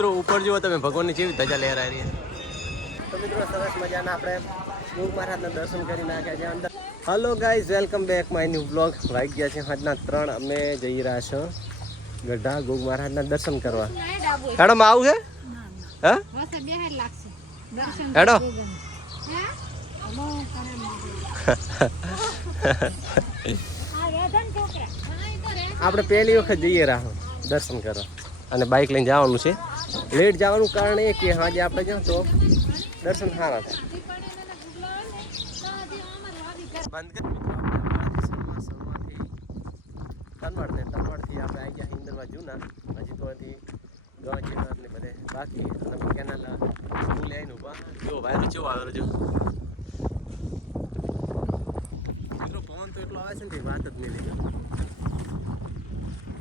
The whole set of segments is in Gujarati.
મિત્રો ઉપર જુઓ તમે ભગવાનની કેવી ધજા લહેરાઈ રહી તો મિત્રો સરસ મજાના આપણે ગુરુ મહારાજના દર્શન કરી નાખ્યા છે અંદર. Hello guys, welcome back my new blog. વાગી ગયા છે સાંજના 3. અમે જઈ રહ્યા છો ગઢા ગુરુ મહારાજના દર્શન કરવા. મેડમ આવું છે હા હેડો આપણે પહેલી વખત જઈએ રહ્યા દર્શન કરવા અને બાઇક લઈને જવાનું છે. લેટ જવાનું કારણ એ કે આજે આપણે જાઓ તો દર્શન સારા થાય. તનવાડથી આપણે આવી ગયા ઇન્દરમાં જૂના. હજી તો હજી ગવા ચેનાર ને બધે બાકી કેનાલ સ્કૂલે આવીને ઉભા જો ભાઈ કેવો આવ્યો જો મિત્રો. પવન તો એટલો આવે છે ને વાત જ નહીં લીધો.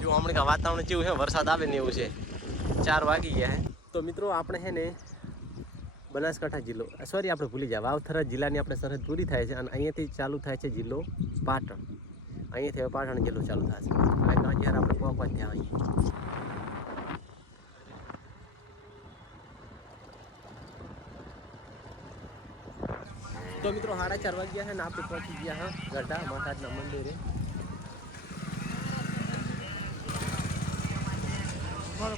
જો હમણાં વાતાવરણ કેવું છે, વરસાદ આવે ને એવું છે. 4 વાગી ગયા હે તો મિત્રો આપણે છે ને બનાસકાંઠા જિલ્લો સોરી આપણે ભૂલી જાય વાવથરા જિલ્લાની આપણે સરહદ પૂરી થાય છે અને અહીંયાથી ચાલુ થાય છે જિલ્લો પાટણ. અહીંયાથી હવે પાટણ જિલ્લો ચાલુ થશે. હવે ગાંધીહાર આપણે પહોંચવા ત્યાં આવીએ. તો મિત્રો 4:30 વાગ્યા છે ને આપણે પહોંચી ગયા હા ગઢા મહારાજના મંદિરે. હા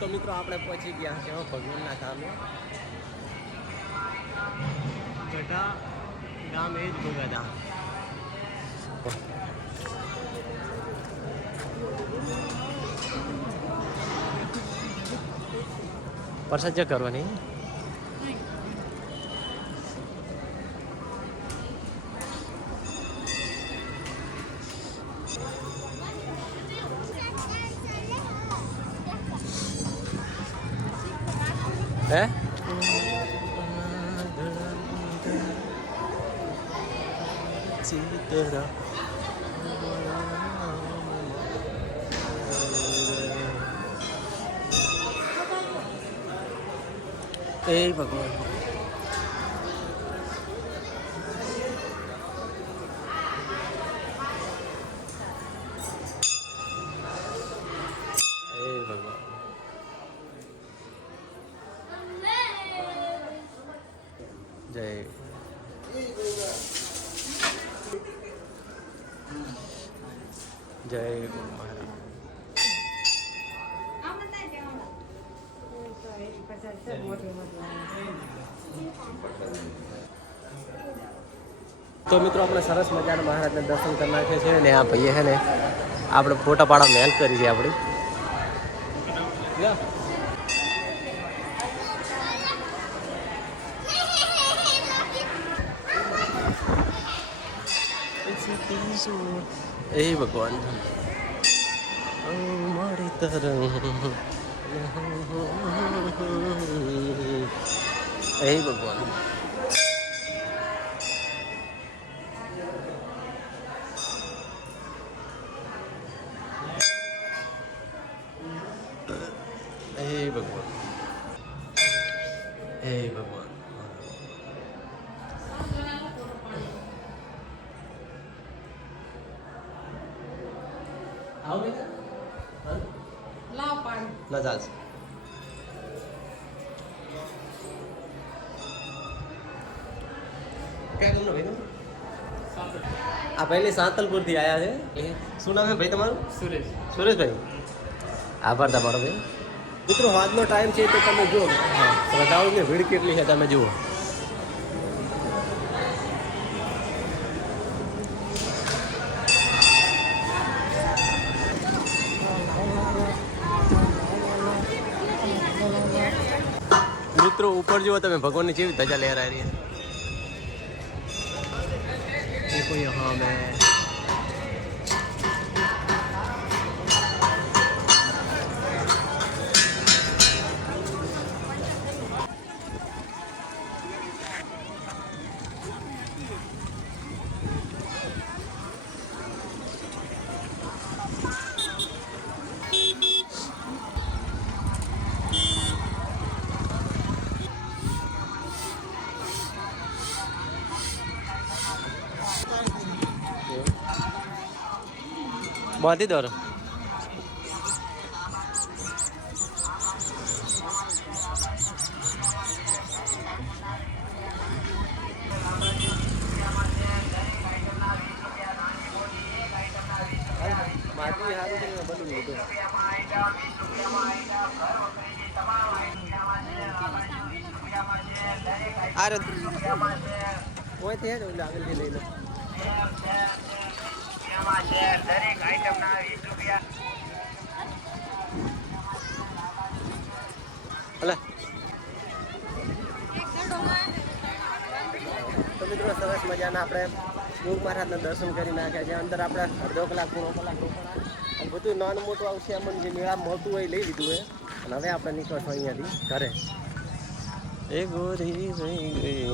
તો મિત્રો આપણે પહોંચી ગયા છે ભગવાનના ધામે. ગઢા ગામ એ જ ગઢા. પ્રસાદ ચેક કરવાની હે ચિતરા એ ભગવાન જય જય મહારાજ. તો મિત્રો આપણે સરસ મજાના મહારાજના દર્શન કરી નાખે છે ને આ ભાઈએ છે ને આપણે ફોટા પાડવામાં હેલ્પ કરી છે આપણી. એ ભગવાન મારી તરંગ એ ભગવાન એ ભગવાન એ ભગવાન. ના ચાલશે. આ પહેલી સાંતલપુર થી આવ્યા છે. શું નામ છે ભાઈ તમારું? સુરેશ. સુરેશભાઈ, આભાર તમારો ભાઈ. મિત્રો આજનો ટાઈમ છે તો તમે જુઓ શ્રદ્ધાળુની ભીડ કેટલી છે તમે જુઓ. મિત્રો ઉપર જુઓ તમે ભગવાનની કેવી ધજા લહેરાઈ રહી છે. કોઈ હા મેં બાંધી દોરો. માટી સારું છે બધું લીધું. અરે કોઈ તે આગળ લઈ લો. હલે તો મિત્રો સરસ મજાના આપણે ગુરુ મહારાજના દર્શન કરી નાખ્યા છે. અંદર આપણે અડધો કલાક પૂરો કલાક રોકાણા અને બધું નાનું મોટું આવશે અમને જે મેળા મળતું હોય લઈ લીધું હોય. અને હવે આપણે નીકળશું અહીંયાથી ઘરે. એ ગોરી રહી ગઈ.